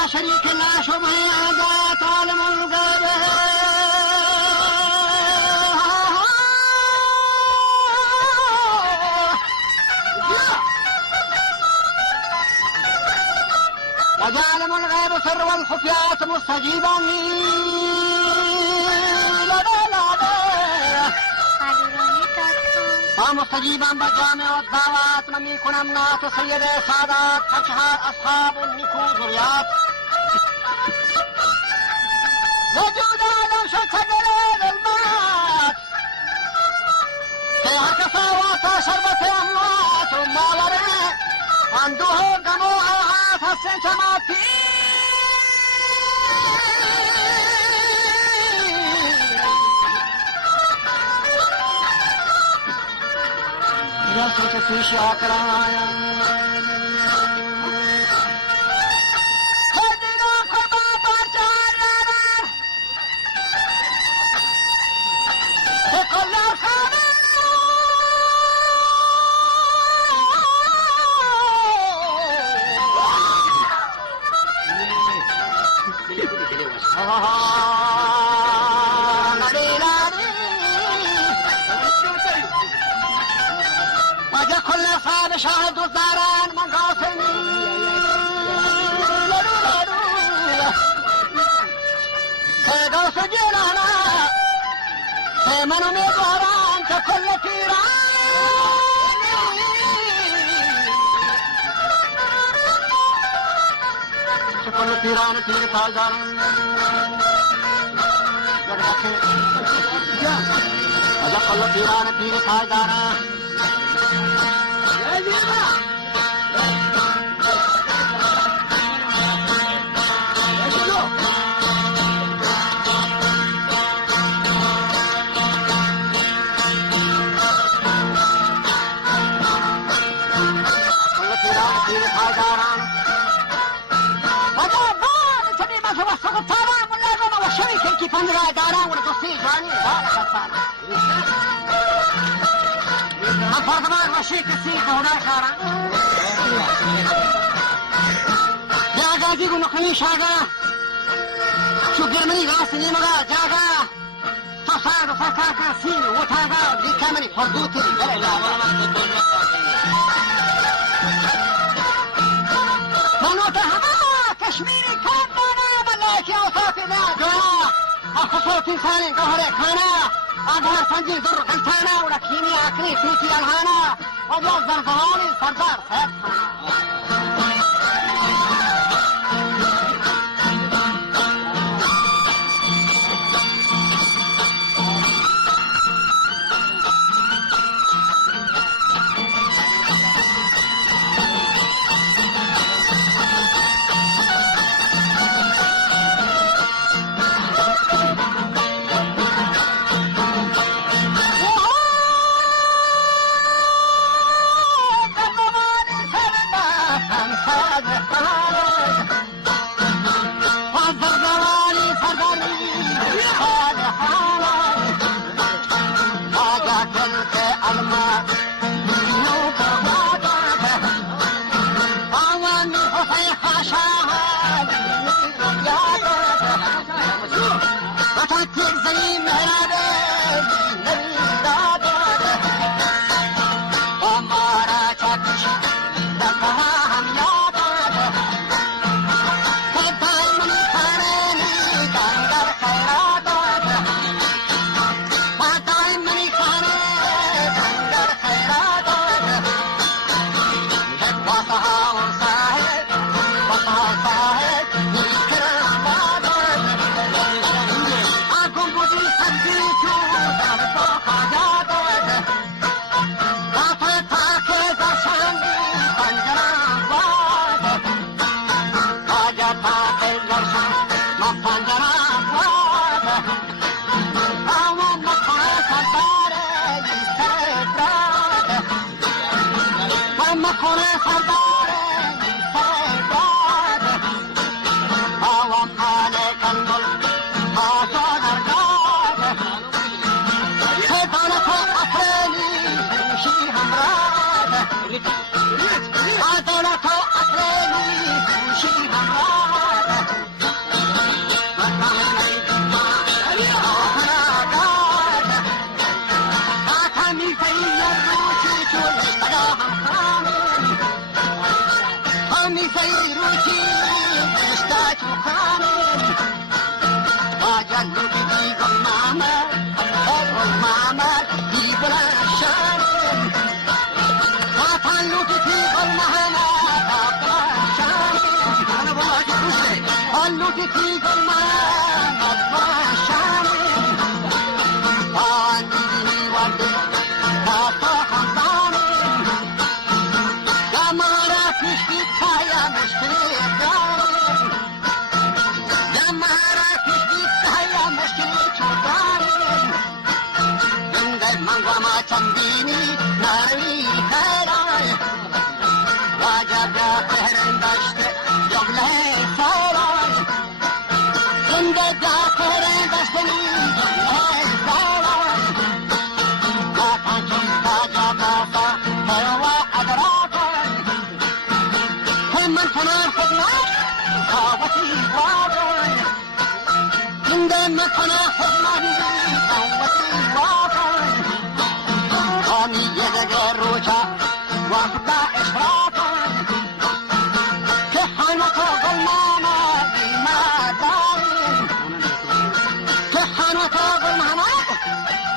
لا شريك له شبه ذات عالم الغيب وجعلم الغيب سر والخفيات مستجيبا مستجيبا بجامع الدعوات نمی کنم نات سید سادات اشهار اصحاب النکو ذریات وجود آدم شد سجل المات که هر کسا واسا شربت اموات و ماوره اندوه غم و آهات حسن چماتی رسوت پیش آکرایم خودینا خدا پرچانم کلا خانه شاهد الزاران من غاصني غوث جيلانا من ميدوران ككل تيران ككل تيران تير تاجان كل تيران تير تاجان جاگا دیگو نخنی شاگا شو گرمنی غاسنی مگا جاگا تو ساگا فکاکا سین و تاگا دیکا منی پردوتی منو تهما کشمیری کام بانا ملاکی اوصافی دا جوا خصوصی سانی گوهر کھانا آدھار سنجی در غلطانا ورکینی آکری تیتی الہانا وجوز زرزوانی سردار سید I don't know. سيري روشي اشتاك وخانم واجلو بدي قمامة قمامة دي بلا شارم قاتلو تتي قمامة قبلا شارم أنا بواجه روشي قالو تتي قمامة قبلا شارم آني ودي قاطع حمضانم يا مارا تشتي يا مشكلة دارم يا مارا تشتي يا مشكلة دارم من منغما تنديني ناري خيراي واجب يا قهرن دشت جبله ساراي زندة يا قهرن دشتني جبله ساراي ما تنجم تاجا تاسا هوا أدراكاي من تنار خدمات قوتي واقعي عندما تنار خدمات قوتي واقعي قامي يدقى الرجاء وفدا إشراقي كحنة ظلمانة بما داري كحنة ظلمانة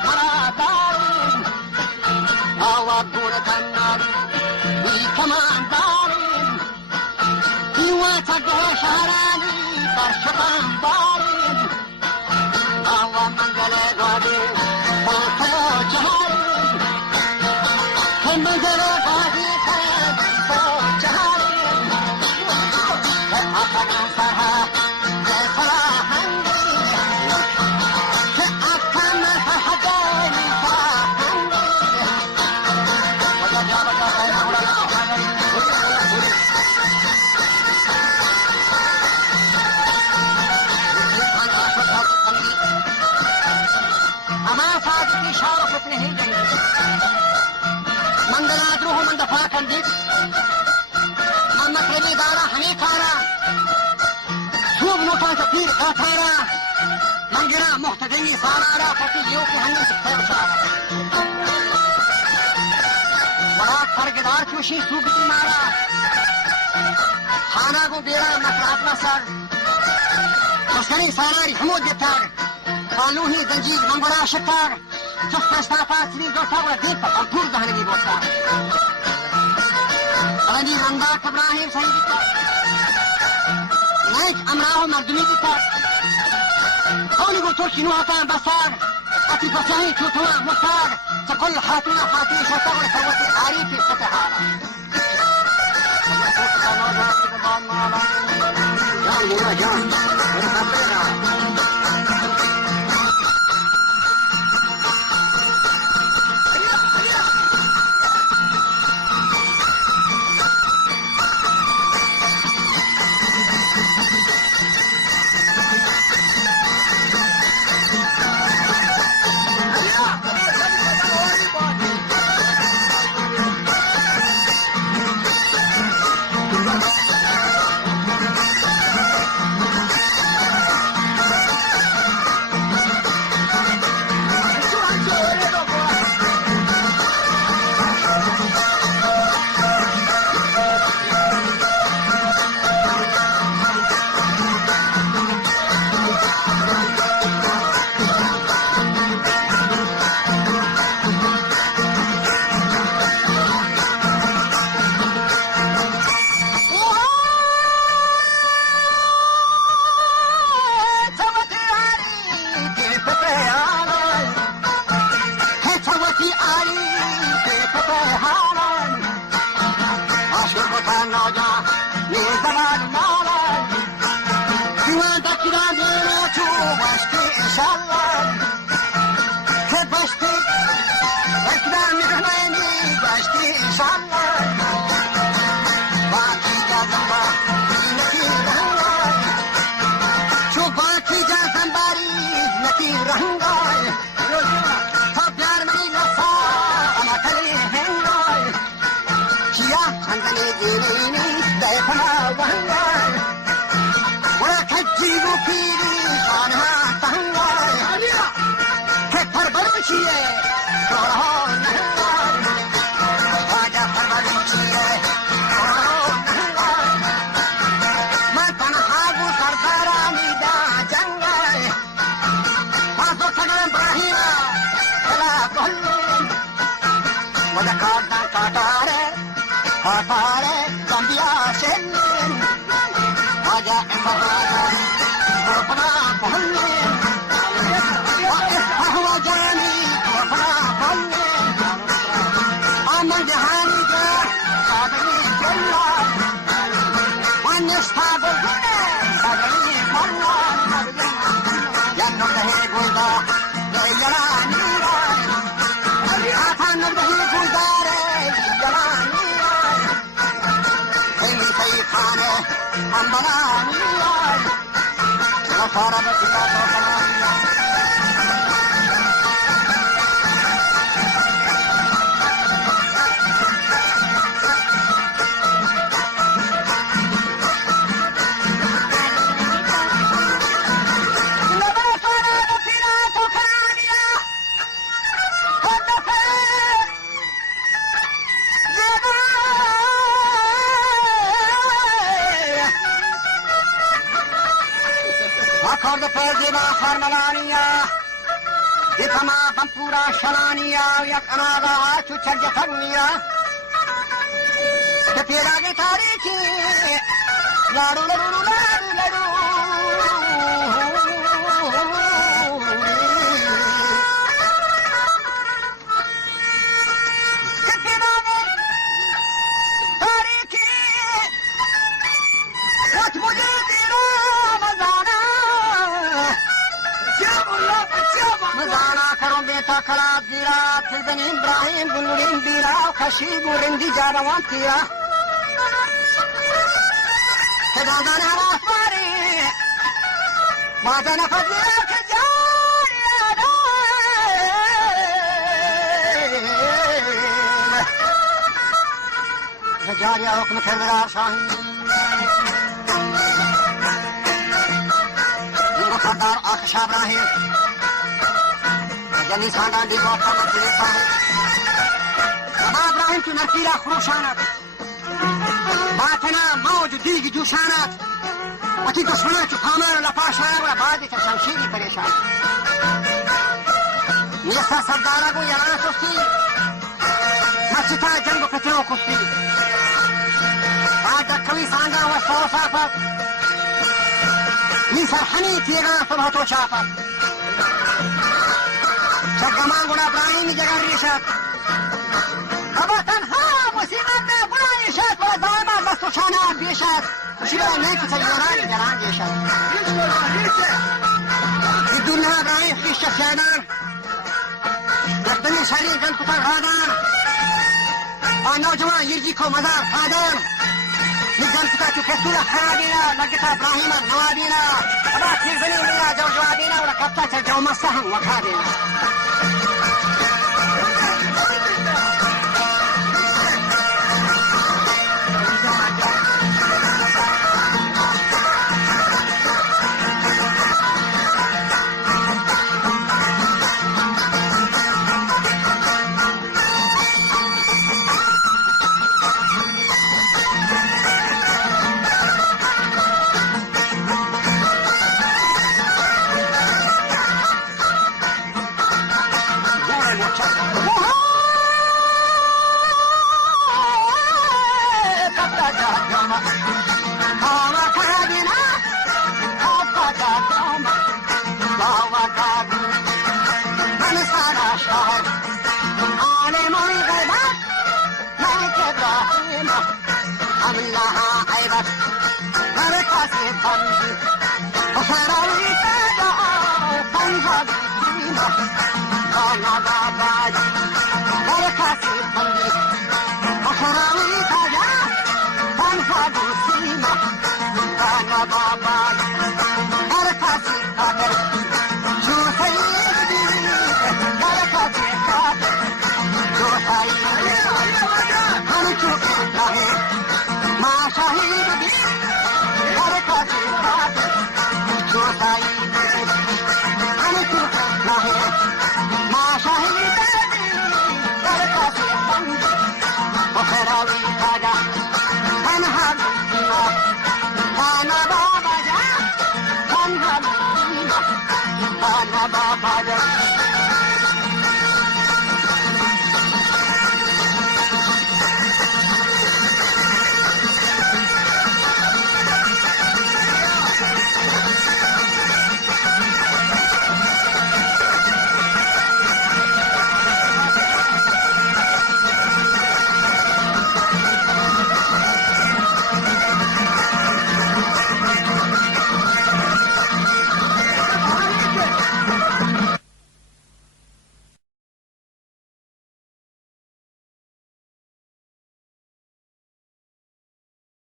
مرا داري أودورة النار وكمان داري وتقوى شهراني برشطان بارين أهوى منزل قادي فوق جهارين منزل قادي فوق جهارين أفنى سرها صلاحني أفنى فرحتاني صلاحني أما صادقي شارف ابنه جنگي من دلادروه من دفاع كنديك من مكرمي دارا حنيفارا شوب نوطان تطير قاتارا من جرا محتدني صارارا فتي يوكي هني سكتير شارا وراك فرقدار كوشي سوبتي مارا خانا کو بیرا مکرات نصر مسكري ساراري حمود يتار قالوني زنجيز من برا شتار جفت استافات سري دوتا ولا دين پر امپور دهنگی بوتا قلني رندا كبراهيم سيدتا نيك امراه مردمي دتا قولي قو تركي نوعتان بسار اتي فساهي توتوا مختار تقول حاتونا حاتي شتا ولا سوتي عاريتي فتحارا جان جان فهو جاني ومن جهاني جاه قادري جلال والنشطاب الجنة قادري ملال جنو دهي قلدا يلاني آتان دهي قلدا يلاني هنگی سید خانه انبرانی نصارا بسیار دوستانی Accordo per di ma farmalania di tama pampura shalania yakanaga chu charjatania che tira di tariki laru laru laru laru che tira di tariki what mujhe مزانا کرم بیتا کلاب دیرا تلدن ابراہیم بلورین دیرا خشیب و رندی جاروان تیرا خدادان حراس ماری بازن فضیرا که جاری آدم جاری حکم کردگار شاہی جنگو خردار آخش ابراہیم جنی ساندان دی گوتا مجلی صاحب بابا ابراہیم کی نرکیرہ خروشانت باتنا موج دیگ جوشانت وتی دشمنہ چو پامر لپاشانا و بعدی که شمشیری پریشان میسا سردارہ کو یران سستی مچتا جنگو کتنو کستی بعد دکوی ساندان و صوفافت میسا حنی تیگان صبحتو شافت شگمان گوڑا ابراہیمی جگہ ریشت ابا تنها مسیمت میں بلانی شد و دائما دست و شانه بیشت شیرہ نہیں کسی یورانی جران جیشت عبداللہ ابراہیم خیشت شیدان یکدمی شری جن کتر غادان اور نوجوان یرجی کو مزار خادان جن کتا چو کسورہ خرابینا لگتا ابراہیم نوابینا ابا تیزنی ملا جو جوابینا اور کبتا چل جو مسحن وکھابینا